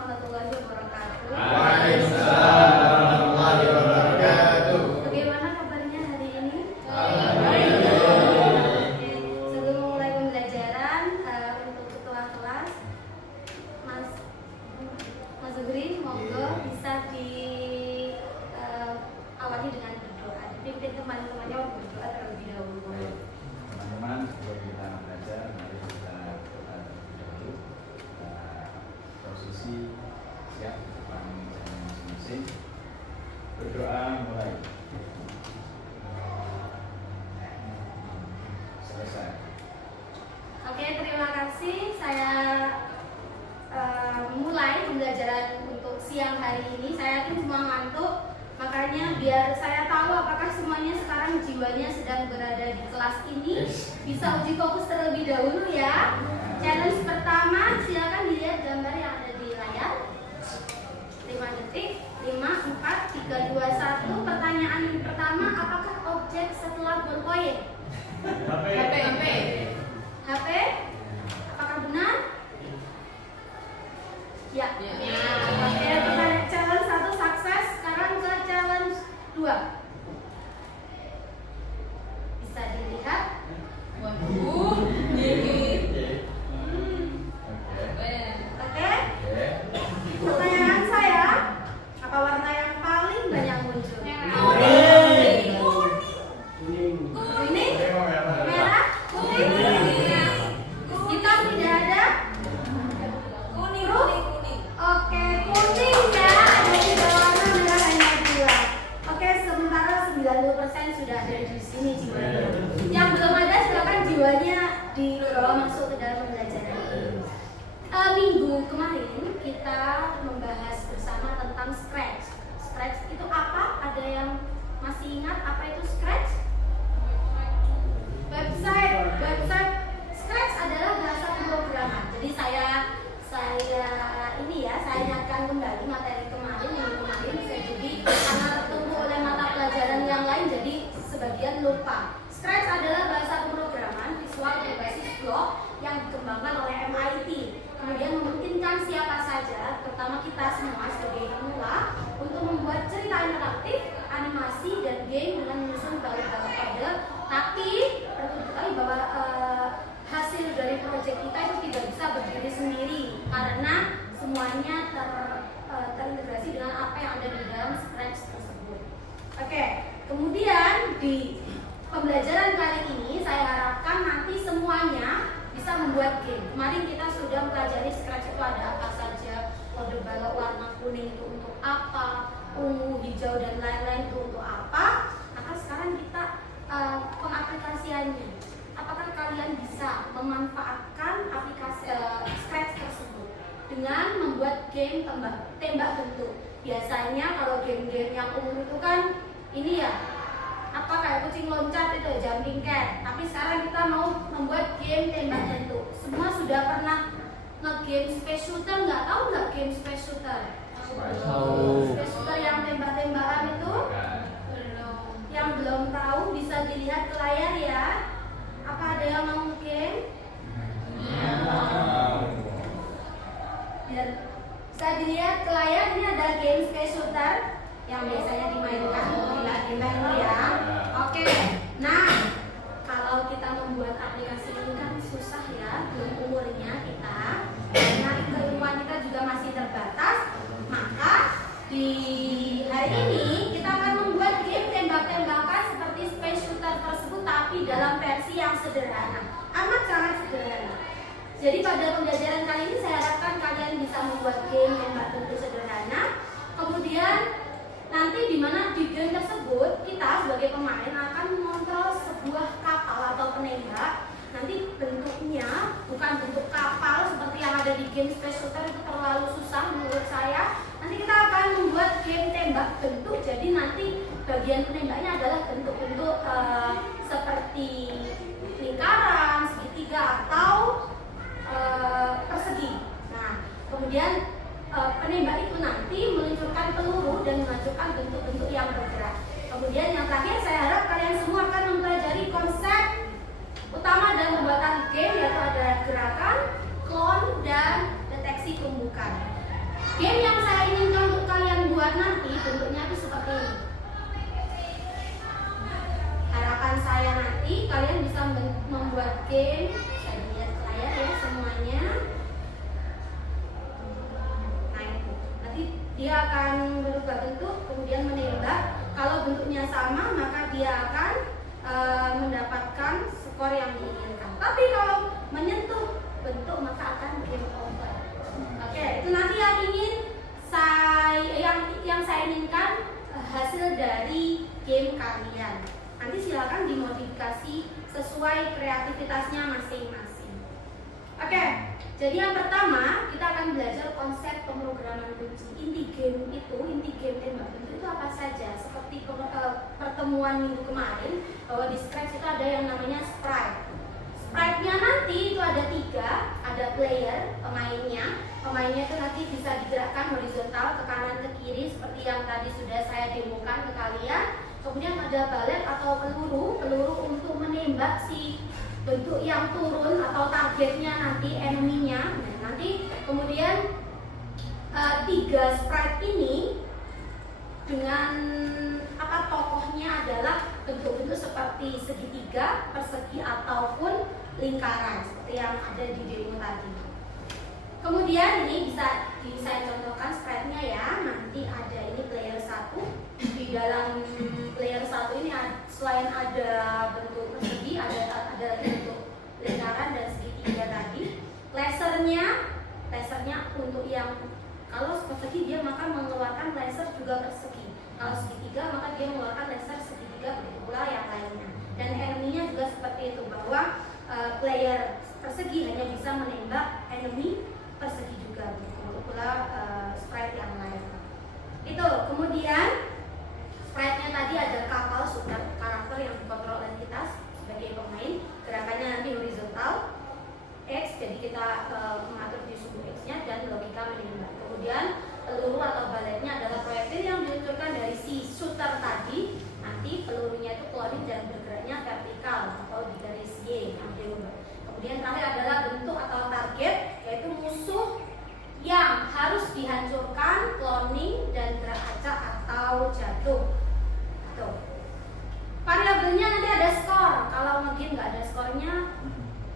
warahmatullahi wabarakatuh. Waalaikumsalam warahmatullahi wabarakatuh. Bagaimana kabarnya hari ini? Alhamdulillah. Oke, sebelum mulai pembelajaran untuk ketua kelas, Mas Zuhri, monggo bisa diawali dengan berdoa. Dipimpin teman-temannya untuk berdoa terlebih dahulu. Teman-teman, sebelum kita belajar, mari kita berdoa terlebih dahulu. Posisi siap di depan meja masing-masing. Berdoa mulai. Selesai. Oke, terima kasih. Saya mulai pembelajaran untuk siang hari ini. Saya yakin semua ngantuk, makanya biar saya tahu apakah semuanya sekarang jiwanya sedang berada di kelas ini, bisa uji fokus terlebih dahulu ya. Challenge pertama, silakan dilihat gambar yang ada di layar. 5 detik, 5, 4, 3, 2, 1. Pertanyaan pertama, apakah objek setelah berkoin? HP? Apakah benar? Ya. Oke, kita challenge 1 sukses. Sekarang ke challenge 2. Bisa dilihat. Oke. Pertanyaan saya, apa warna yang paling banyak muncul? Kuning? Merah? Kuning? Hitam tidak ada? Kuning. Oke, kuning ya. Ada 3 warna, merah hanya 2. Oke, sementara 90% sudah ada di sini jiwanya. Yang belum ada silakan jiwanya dibawa masuk ke dalam pembelajaran ini. Minggu kemarin kita membahas bersama tentang Scratch. Scratch itu apa? Ada yang masih ingat apa itu Scratch? Website. Scratch adalah bahasa pemrograman. Jadi saya ingatkan kembali materi kemarin, minggu kemarin. Jadi karena tertumpu oleh mata pelajaran yang lain, jadi sebagian lupa. Scratch adalah bahasa pemrograman visual berbasis blok yang dikembangkan oleh MIT. Kemudian memungkinkan siapa saja, terutama kita semua sebagai pemula, untuk membuat cerita interaktif, animasi, dan game dengan menyusun balut-balut kode. Tapi perlu diketahui bahwa hasil dari proyek kita itu tidak bisa berdiri sendiri karena semuanya terintegrasi dengan apa yang ada di dalam Scratch tersebut. Oke, kemudian di pembelajaran kali ini saya harapkan nanti semuanya bisa membuat game. Kemarin kita sudah mempelajari Scratch itu ada apa saja, kode balok warna kuning itu untuk apa, ungu, hijau, dan lain-lain itu untuk apa. Maka sekarang kita pengaplikasiannya. Apakah kalian bisa memanfaatkan aplikasi Scratch tersebut dengan membuat game tembak bentuk? Biasanya kalau game-game yang umum itu kan ini ya, apa kayak kucing loncat itu, jumping cat. Tapi sekarang kita mau membuat game tembak bentuk. Semua sudah pernah nge-game space shooter, nggak tahu nggak game space shooter? Space shooter yang tembak-tembakan itu? Yang belum tahu bisa dilihat ke layar ya. Apa ada yang mau game? Biar bisa dilihat ke layar, ini ada game space shooter yang biasanya dimainkan di game ya. Oke. Nah, kalau kita membuat aplikasi ini kan susah ya, belum umurnya kita. Karena keilmuan kita juga masih terbatas. Maka di hari ini kita akan membuat game tembak-tembakan seperti space shooter tersebut, tapi dalam versi yang sederhana, amat sangat sederhana. Jadi pada pembelajaran kali ini saya harapkan kalian bisa membuat game tembak bentuk sederhana. Kemudian nanti di mana di game tersebut kita sebagai pemain akan mengontrol sebuah kapal atau penembak. Nanti bentuknya bukan bentuk kapal seperti yang ada di game space shooter, itu terlalu susah menurut saya. Nanti kita akan membuat game tembak bentuk. Jadi nanti bagian penembaknya adalah bentuk-bentuk seperti lingkaran, segitiga, atau persegi. Nah, kemudian penembak itu nanti meluncurkan peluru dan menghasilkan bentuk-bentuk yang bergerak. Kemudian yang terakhir saya harap kalian semua akan mempelajari konsep utama dalam pembuatan game, yaitu ada gerakan, clone, dan deteksi tumbukan. game yang saya inginkan untuk kalian buat nanti bentuknya itu seperti ini. Harapan saya nanti kalian bisa membuat game. Saya lihat ke layar ya semuanya. Nah itu, nanti dia akan berubah bentuk, kemudian menembak. Kalau bentuknya sama, maka dia akan mendapatkan skor yang diinginkan. Tapi kalau menyentuh bentuk, maka akan game over. Oke, itu nanti yang saya inginkan hasil dari game kalian. Nanti silakan dimodifikasi sesuai kreativitasnya masing-masing. Oke, jadi yang pertama kita akan belajar konsep pemrograman kunci. Inti game tembak bentuk itu apa saja? Seperti pertemuan minggu kemarin, bahwa di Scratch itu ada yang namanya sprite. Sprite-nya nanti itu ada 3, ada player, pemainnya. Pemainnya itu nanti bisa digerakkan horizontal ke kanan ke kiri seperti yang tadi sudah saya demokan ke kalian. Kemudian ada balet atau peluru untuk menembak si bentuk yang turun atau targetnya nanti enemy-nya. Nah, nanti kemudian 3 sprite ini dengan tokohnya adalah bentuk-bentuk seperti segitiga, persegi ataupun lingkaran seperti yang ada di demo tadi. Kemudian ini bisa saya contohkan sprite-nya ya. Nanti ada ini player 1. Di dalam player 1 ini selain ada bentuk persegi, ada bentuk lingkaran dan segitiga tadi. Lasernya untuk yang kalau persegi dia maka mengeluarkan laser juga persegi. Kalau segitiga maka dia mengeluarkan laser segitiga, begitu pula yang lainnya. Dan enemy-nya juga seperti itu, bahwa player persegi hanya bisa menembak enemy persegi juga, begitu pula sprite yang lain. Itu kemudian sprite-nya tadi ada kapal super karakter yang dikontrol oleh kita sebagai pemain. Gerakannya nanti horizontal X, jadi kita mengatur di sumbu X-nya dan logika menembak. Kemudian peluru atau baletnya adalah proyektil yang diluncurkan dari si shooter tadi. Nanti pelurunya itu cloning dan bergeraknya vertikal atau di garis Y yang diubah. Kemudian terakhir adalah bentuk atau target, yaitu musuh yang harus dihancurkan, cloning dan gerak acak atau jatuh. Tuh. Variabelnya nanti ada skor. Kalau ngegame nggak ada skornya,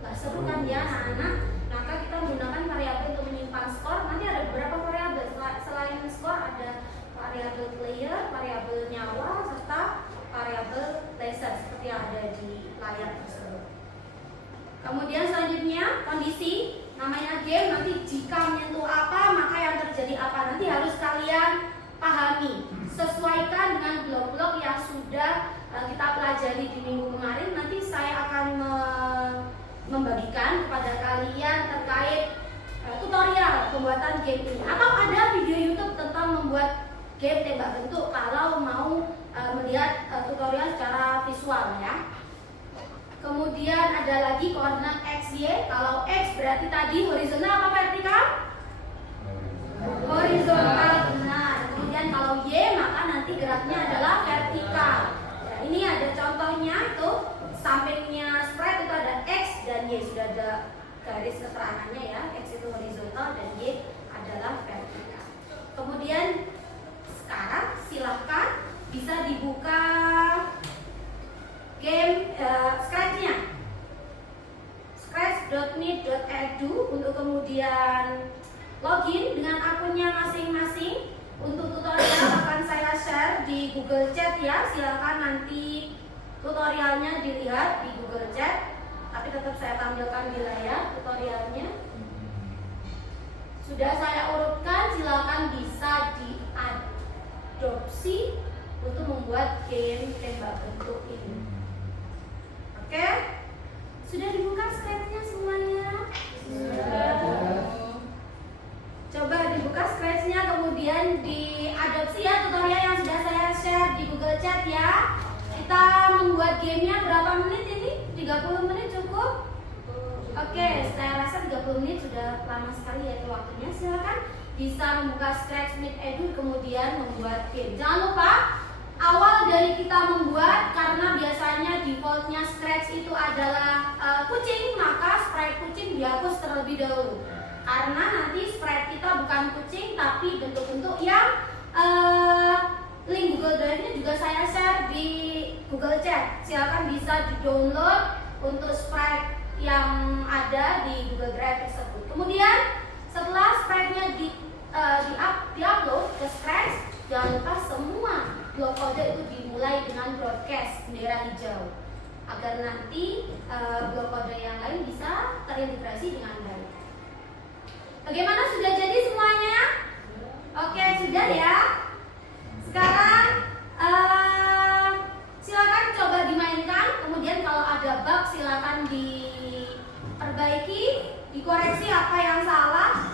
nggak seru kan ya anak-anak. Maka kita menggunakan variabel untuk menyimpan skor. Nanti ada beberapa variabel selain skor, ada variabel player, variabel nyawa, serta variabel laser seperti yang ada di layar tersebut. Kemudian selanjutnya kondisi, namanya game. Nanti jika menyentuh apa maka yang terjadi apa, nanti harus kalian pahami. Sesuaikan dengan blok-blok yang sudah kita pelajari di minggu kemarin. Nanti saya akan membagikan kepada kalian terkait tutorial pembuatan game ini, atau ada video YouTube tentang membuat game tembak bentuk kalau mau melihat tutorial secara visual ya. Kemudian ada lagi koordinat X, Y. Kalau X berarti tadi horizontal apa vertikal? Horizontal, benar. Kemudian kalau Y maka nanti geraknya adalah vertikal. Nah, ini ada contohnya itu, sampingnya sprite itu ada X dan Y, sudah ada garis keterangannya ya. X itu horizontal dan Y adalah vertikal. Kemudian sekarang silahkan bisa dibuka game Scratch-nya, scratch.me.edu, untuk kemudian login dengan akunnya masing-masing. Untuk tutorial akan saya share di Google Chat ya, silakan nanti tutorialnya dilihat di Google Chat, tapi tetap saya tampilkan di layar tutorialnya. Sudah saya urutkan, silakan bisa diadopsi untuk membuat game tembak bentuk ini. Oke? Sudah dibuka Scratch-nya semuanya? Sudah. Coba dibuka Scratch-nya, kemudian diadopsi ya tutorial yang sudah saya share di Google Chat ya. Kita membuat gamenya berapa menit ini? 30 menit cukup? Oke, saya rasa 30 menit sudah lama sekali ya itu waktunya. Silakan bisa membuka Scratch.me.edu kemudian membuat game. Jangan lupa, awal dari kita membuat, karena biasanya defaultnya Scratch itu adalah kucing, maka sprite kucing dihapus terlebih dahulu. Karena nanti sprite kita bukan bukan kucing tapi bentuk-bentuk yang link Google Drive-nya juga saya share di Google Chat. Silakan bisa di-download untuk sprite yang ada di Google Drive tersebut. Kemudian setelah sprite-nya di-upload ke Scratch, jangan lupa semua blok kode itu dimulai dengan broadcast bendera hijau agar nanti blok kode yang lain bisa terintegrasi dengan baik. Bagaimana, sudah jadi semuanya? Oke, sudah ya. Sekarang silakan coba dimainkan. Kemudian kalau ada bug silakan diperbaiki, dikoreksi apa yang salah.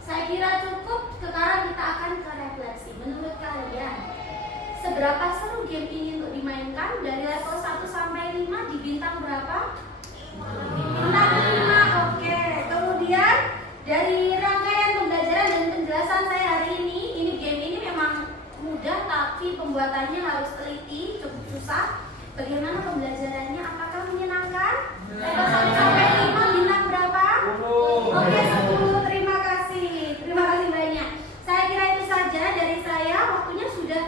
Saya kira cukup. Sekarang kita akan ke refleksi. Menurut kalian, seberapa seru game ini untuk dimainkan? Dari level 1 sampai 5 di bintang berapa? Bintang 5. Oke. Kemudian dari rangkaian pembelajaran dan penjelasan saya hari ini game ini memang mudah tapi pembuatannya harus teliti, cukup susah. Bagaimana pembelajarannya? Apakah menyenangkan? Level 1 sampai 5 bintang berapa? 10. Oke, 10. Terima kasih banyak. Saya kira itu saja dari saya. Waktunya sudah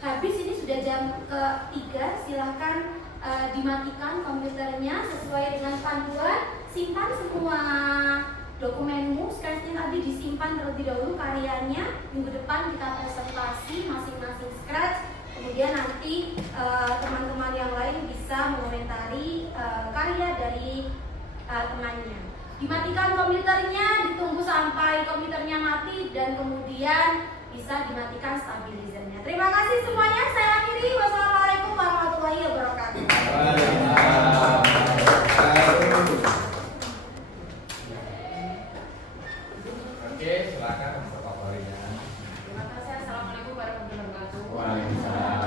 habis, ini sudah jam ke-3. Silahkan dimatikan komputernya sesuai dengan panduan. Simpan semua dokumenmu. Scratch-nya tadi disimpan terlebih dahulu karyanya. Minggu depan kita presentasi masing-masing Scratch. Kemudian nanti teman-teman yang lain bisa mengomentari karya dari temannya. Dimatikan komputernya, ditunggu sampai komputernya mati dan kemudian bisa dimatikan stabilizernya. Terima kasih semuanya. Saya akhiri. Wassalamualaikum warahmatullahi wabarakatuh. Oke, silakan Pak Fahrinya. Terima kasih. Assalamualaikum warahmatullahi wabarakatuh. Waalaikumsalam.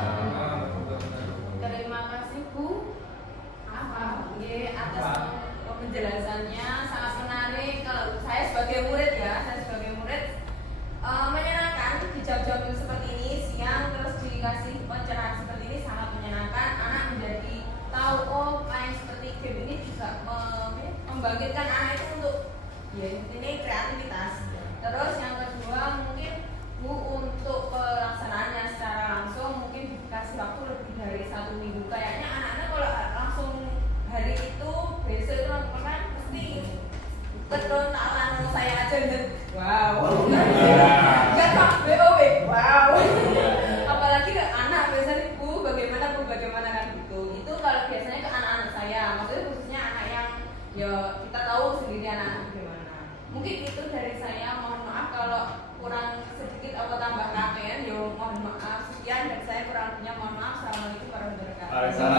Terima kasih Bu atas penjelasannya, sangat menarik. Kalau saya sebagai murid menyenangkan di jam-jam seperti ini, siang terus dikasih pencerahan seperti ini sangat menyenangkan. Anak menjadi tahu main seperti game ini juga membangkitkan anak itu untuk ini kreativitas. Terus yang kedua mungkin Bu untuk pelaksanaannya secara langsung mungkin dikasih waktu lebih dari 1 minggu. Kayaknya anak-anak kalau langsung hari itu besok itu kan pasti ketontalan saya aja dan wow. Kan Pak BOW wow. Apalagi ke anak biasanya Bu bagaimana kan gitu. Itu kalau biasanya ke anak-anak saya, maksudnya khususnya anak yang ya kita tahu sendiri anak bagaimana. Mungkin itu dari saya, mohon maaf kalau kurang sedikit atau tambah kakean, yo mohon maaf. Sekian dari saya, kurang lebihnya mohon maaf. Assalamualaikum warahmatullahi wabarakatuh.